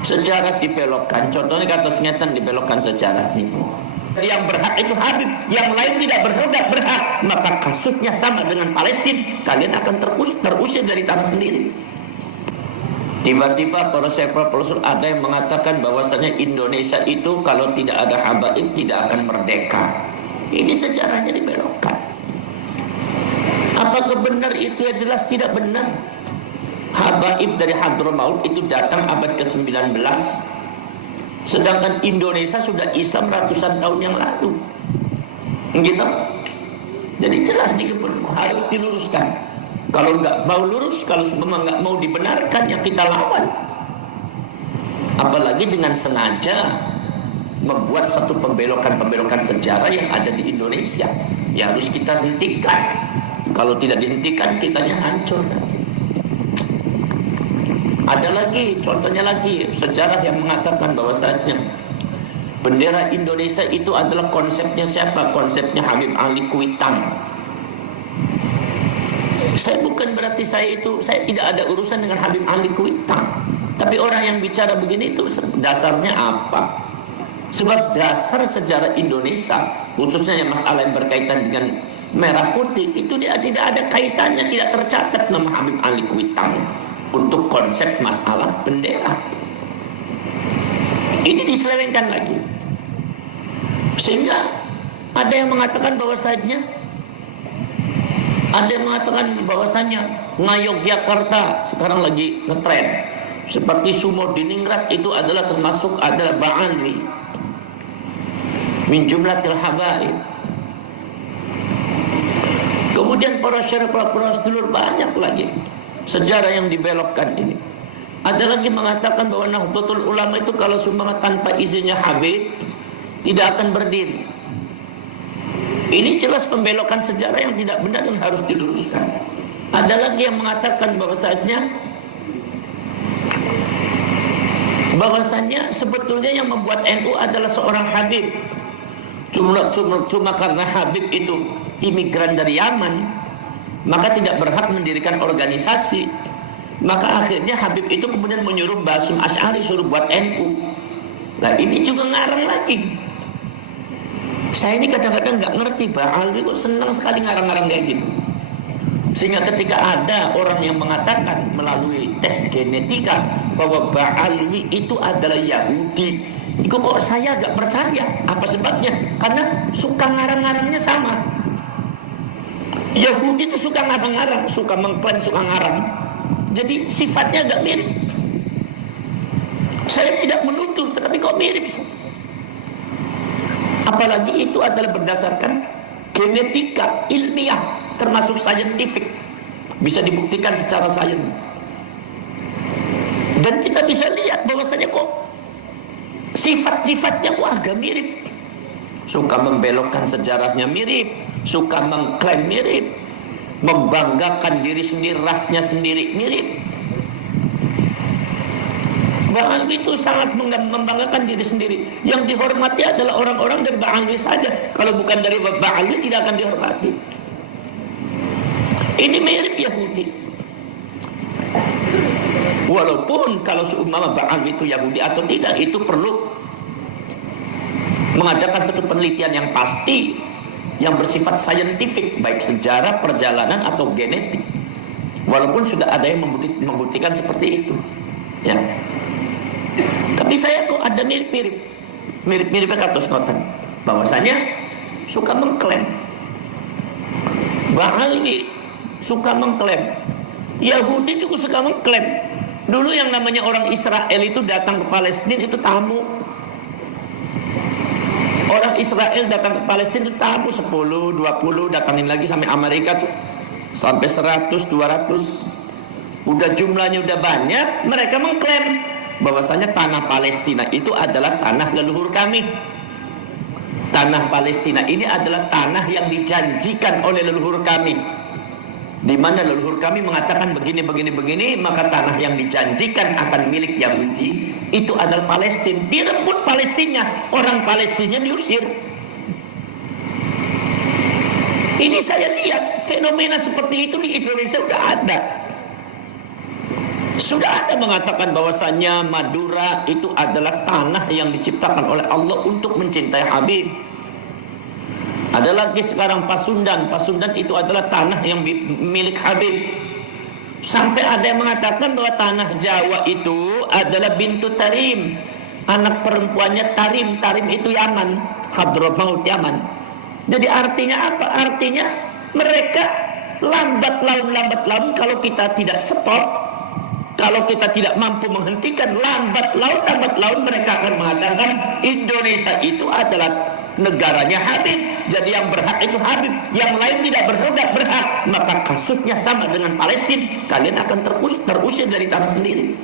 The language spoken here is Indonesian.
Sejarah dibelokkan, contohnya kata sengetan dibelokkan sejarah nih. Yang berhak itu Habib, yang lain tidak berhak, maka kasusnya sama dengan Palestina, kalian akan terusir dari tanah sendiri. Tiba-tiba para syekh profesor ada yang mengatakan bahwasanya Indonesia itu kalau tidak ada habaib tidak akan merdeka. Ini sejarahnya dibelokkan. Apakah benar itu? Ya jelas tidak benar. Habaib dari Hadramaut itu datang abad ke-19, sedangkan Indonesia sudah Islam ratusan tahun yang lalu, gitu. Jadi jelas harus diluruskan. Kalau nggak mau lurus, kalau memang nggak mau dibenarkan, ya kita lawan. Apalagi dengan sengaja membuat satu pembelokan sejarah yang ada di Indonesia, ya harus kita hentikan. Kalau tidak dihentikan, kitanya hancur. Ada lagi, contohnya lagi, sejarah yang mengatakan bahwasanya bendera Indonesia itu adalah konsepnya siapa? Konsepnya Habib Ali Kuitang. Saya tidak ada urusan dengan Habib Ali Kuitang. Tapi orang yang bicara begini itu dasarnya apa? Sebab dasar sejarah Indonesia, khususnya yang masalah yang berkaitan dengan merah putih, itu dia tidak ada kaitannya, tidak tercatat nama Habib Ali Kuitang untuk konsep masalah bendera. Ini diselewengkan lagi, sehingga ada yang mengatakan bahwasanya Ngayogyakarta sekarang lagi ngetren, seperti Sumo Diningrat itu adalah Ba'ali min jumlatil habaib. Kemudian para syekh sedulur banyak lagi sejarah yang dibelokkan ini. Ada lagi mengatakan bahwa Nahdlatul Ulama itu kalau sumbangan tanpa izinnya Habib tidak akan berdiri. Ini jelas pembelokan sejarah yang tidak benar dan harus diluruskan. Ada lagi yang mengatakan bahwasanya sebetulnya yang membuat NU adalah seorang Habib. Cuma karena Habib itu imigran dari Yaman, maka tidak berhak mendirikan organisasi. Maka akhirnya Habib itu kemudian menyuruh Basim Asy'ari suruh buat NU. Nah ini juga ngarang lagi. Saya ini kadang-kadang nggak ngerti, Ba'alwi kok senang sekali ngarang-ngarang kayak gitu. Sehingga ketika ada orang yang mengatakan melalui tes genetika bahwa Ba'alwi itu adalah Yahudi, itu kok saya nggak percaya. Apa sebabnya? Karena suka ngarang-ngarangnya sama. Yahudi itu suka ngarang-ngarang, suka mengklaim, suka ngarang. Jadi sifatnya agak mirip. Saya tidak menuntut, tetapi kok mirip. Apalagi itu adalah berdasarkan genetika ilmiah, termasuk saintifik, bisa dibuktikan secara sains. Dan kita bisa lihat bahwasanya kok sifat-sifatnya kok agak mirip. Suka membelokkan sejarahnya mirip, suka mengklaim mirip, membanggakan diri sendiri, rasnya sendiri mirip. Ba'alwi itu sangat membanggakan diri sendiri. Yang dihormati adalah orang-orang dari Ba'alwi saja. Kalau bukan dari Ba'alwi tidak akan dihormati. Ini mirip Yahudi. Walaupun kalau seumpama Ba'alwi itu Yahudi atau tidak, itu perlu mengadakan satu penelitian yang pasti, yang bersifat saintifik, baik sejarah, perjalanan atau genetik. Walaupun sudah ada yang membuktikan seperti itu, ya. Tapi saya kok ada mirip-miripnya katos notan, bahwasanya suka mengklaim. Ba'alwi suka mengklaim, Yahudi juga suka mengklaim. Dulu yang namanya orang Israel itu datang ke Palestina itu tamu. Orang Israel datang ke Palestina itu tamu 10, 20, datangin lagi sampai Amerika tuh sampai 100, 200. Udah jumlahnya udah banyak, mereka mengklaim bahwasanya tanah Palestina itu adalah tanah leluhur kami. Tanah Palestina ini adalah tanah yang dijanjikan oleh leluhur kami, di mana leluhur kami mengatakan begini, maka tanah yang dijanjikan akan milik Yahudi itu adalah Palestina. Direbut Palestina, orang Palestina diusir. Ini saya lihat fenomena seperti itu di Indonesia sudah ada. Sudah ada mengatakan bahwasannya Madura itu adalah tanah yang diciptakan oleh Allah untuk mencintai Habib. Ada lagi sekarang Pasundan. Pasundan itu adalah tanah yang milik Habib. Sampai ada yang mengatakan bahwa tanah Jawa itu adalah bintu Tarim, anak perempuannya Tarim. Tarim itu Yaman, Hadramaut Yaman. Jadi artinya apa? Artinya mereka lambat laun kalau kita tidak stop, kalau kita tidak mampu menghentikan, lambat laun mereka akan mengatakan Indonesia itu adalah negaranya Habib. Jadi yang berhak itu Habib, yang lain tidak berhak. Maka kasusnya sama dengan Palestina, kalian akan terusir dari tanah sendiri.